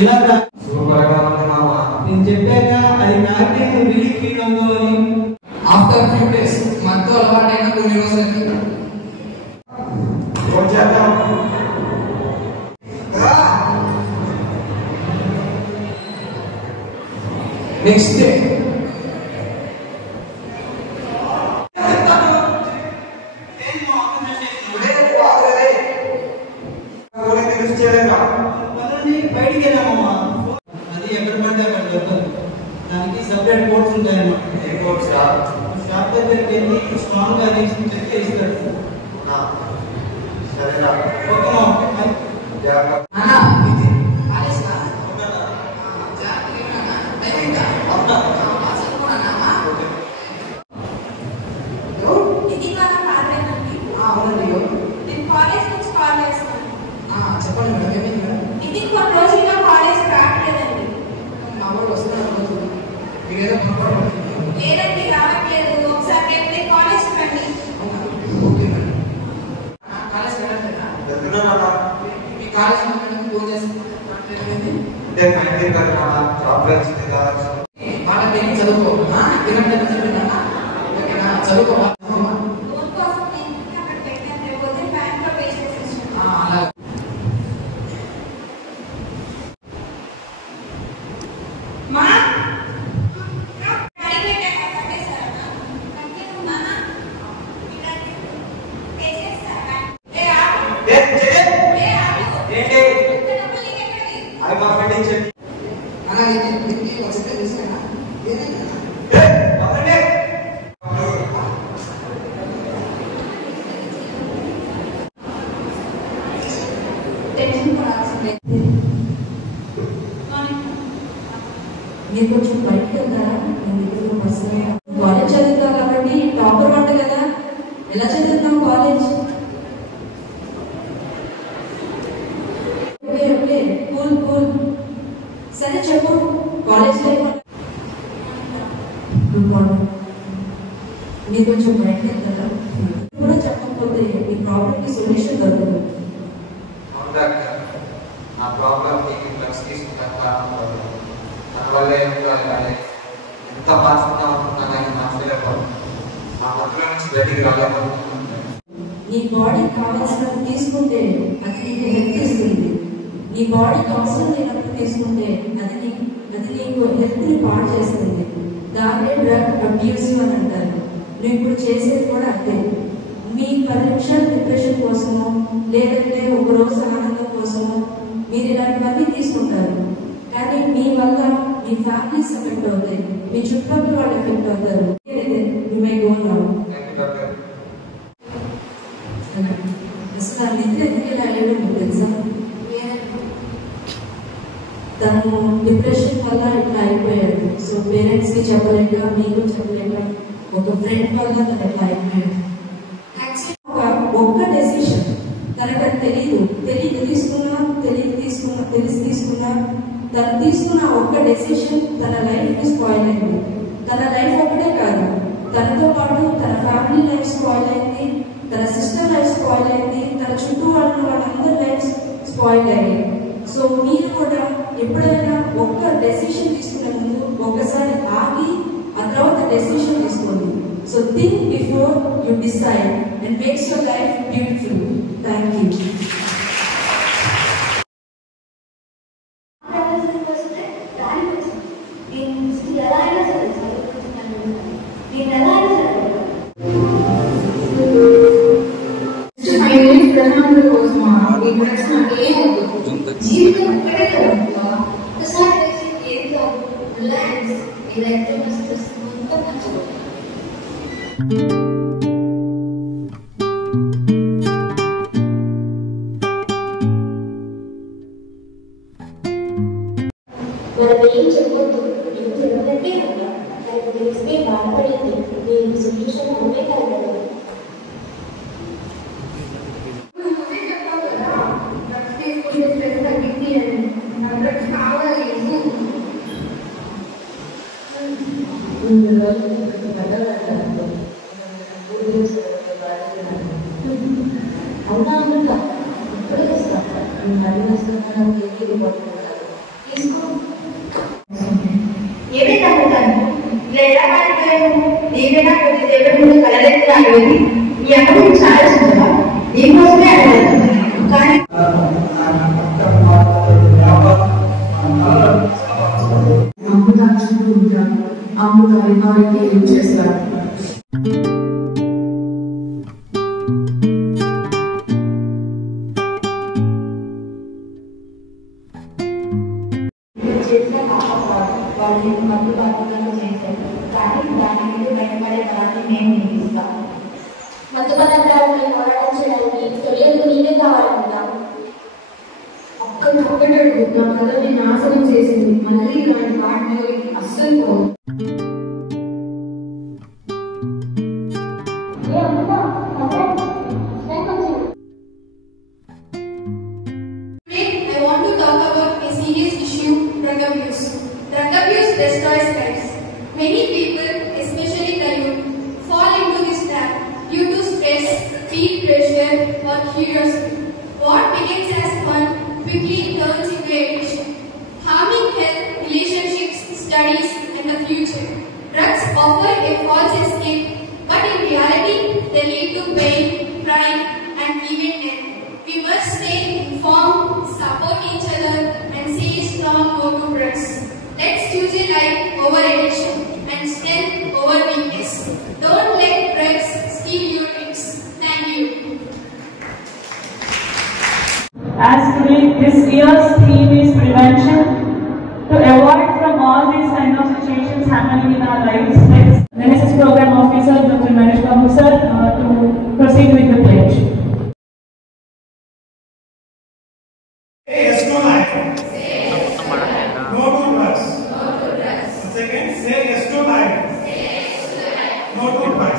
ఇలాగా సూపర్ గా ఉంది మామ. నేను చెప్పాక అది నాకే రిలీఫ్ ఫీల్ అవుతుంది. ఆఫ్టర్ ఫ్యూ డేస్ మత్తు అలవాటైన కొన్ని రోజులకి నెక్స్ట్ డే బయటికి వెళ్ళామమ్మా. అది ఎక్కడ పడితే అక్కడ దొరకదు. దానికి సపరేట్ కోర్స్ ఉంటాయన్నమాట. షాప్ దగ్గరికి వెళ్ళి స్ట్రాంగ్ గా చెక్ చేస్తాడు. మీరు కొంచెం బయటకు వెళ్తారా? కాలేజ్ చదువుతావు కాబట్టి టాపర్ వంట కదా, ఎలా చదువుతున్నావు కాలేజ్? Cool cool. సరే చెప్పు, కాలేజ్ లైఫ్ గుడ్ మార్నింగ్. మీరు కొంచెం బయటకు వెళ్తారా? కూడా చెప్పకపోతే ఈ ప్రాబ్లమ్ కి సొల్యూషన్ దొరకదు. నా ప్రాబ్లం డ్రగ్స్ తీసుకుంటాను. దానివల్లే ఎంత మార్చుకుందాం అనుకున్నా కానీ మార్చలేకపోతే మా మధ్యలో నుంచి బయటికి రాలేకపోతున్నాను. నీ బాడీకి కావాల్సినప్పుడు తీసుకుంటే అది నీకు హెల్త్ ఇస్తుంది. నీ బాడీకి అవసరం లేనప్పుడు తీసుకుంటే అది నీకు హెల్త్ ని పాడు చేస్తుంది. దాన్నే డ్రగ్ అబ్యూస్ అని అంటారు. నువ్వు ఇప్పుడు చేసేది కూడా అంతే. మీ 10 నిమిషాలు డిప్రెషన్ కోసమో లేదంటే ఒక రోజు ఆనందం కోసమో మీరు ఇలాంటివన్నీ తీసుకుంటారు. కానీ మీ వల్ల మీ ఫ్యామిలీస్ ఎఫెక్ట్ అవుతాయి, మీ చుట్టుపక్కల వాళ్ళు ఎఫెక్ట్ అవుతారు. అసలు నిద్ర ఎందుకు ఇలా అయ్యడం తెలుసా? తను డిప్రెషన్ వల్ల ఇట్లా అయిపోయాడు. సో పేరెంట్స్ కి చెప్పలేక, మీకు చెప్పలేక, ఒక ఫ్రెండ్ వల్ల తను ఇట్లా అయిపోయాడు. ఒక్క డెసిషన్ తనకు తెలిసి తీసుకున్నా తను తీసుకున్న ఒక్క డెసిషన్ తన లైఫ్ ని స్పాయిల్ అయింది. తన లైఫ్ ఒకటే కాదు, తనతో పాటు తన ఫ్యామిలీ లైఫ్ స్పాయిల్ అయింది, తన సిస్టర్ లైఫ్ స్పాయిల్ అయింది, తన చుట్టూ వాళ్ళందరి లైఫ్ స్పాయిల్ అయ్యాయి. సో మీరు కూడా ఎప్పుడైనా ఒక్క డెసిషన్ తీసుకునే ముందు ఒక్కసారి ఆగి ఆ తర్వాత డెసిషన్ తీసుకోండి. So think before you decide and makes your life beautiful. Thank you. Academic challenge ఉందా దీనికోసమే అడగదు కానీ అమృతానికి ఏం చేస్తారు వాళ్ళు మందు పదార్థాలు చేశారు కానీ దాని నుండి బయటపడే దాన్ని మేము నిందిస్తాము. మత్తు పదార్థాలను పోరాటం చేయడానికి తొలియకు నీవే కావాలనుకుంటాం. ఒక్కటే నా కళని నాశనం చేసింది మళ్ళీ ఇలాంటి వాటిని అస్సలు పోదు. I want to talk about a serious issue, drug abuse. Drug abuse destroys lives. Many people, especially the youth, fall into this trap due to stress, peer pressure, or curiosity. What begins as fun quickly turns into addiction, harming health, relationships, studies, and the future. Drugs offer a false escape, but in reality, they lead to pain, crime, and even death. We must stay informed, support each other, and say a strong no to drugs. Let's choose a life over addiction and strength over weakness. Don't let drugs steal your dreams. Thank you. As today, this year's theme is prevention. To avoid from all these kind of situations happening in our lives, let's the NSS program officer, Dr. Manish Babu sir, to proceed with the pledge. Say yes to life. No to drugs. Once again, say yes to life. No to drugs.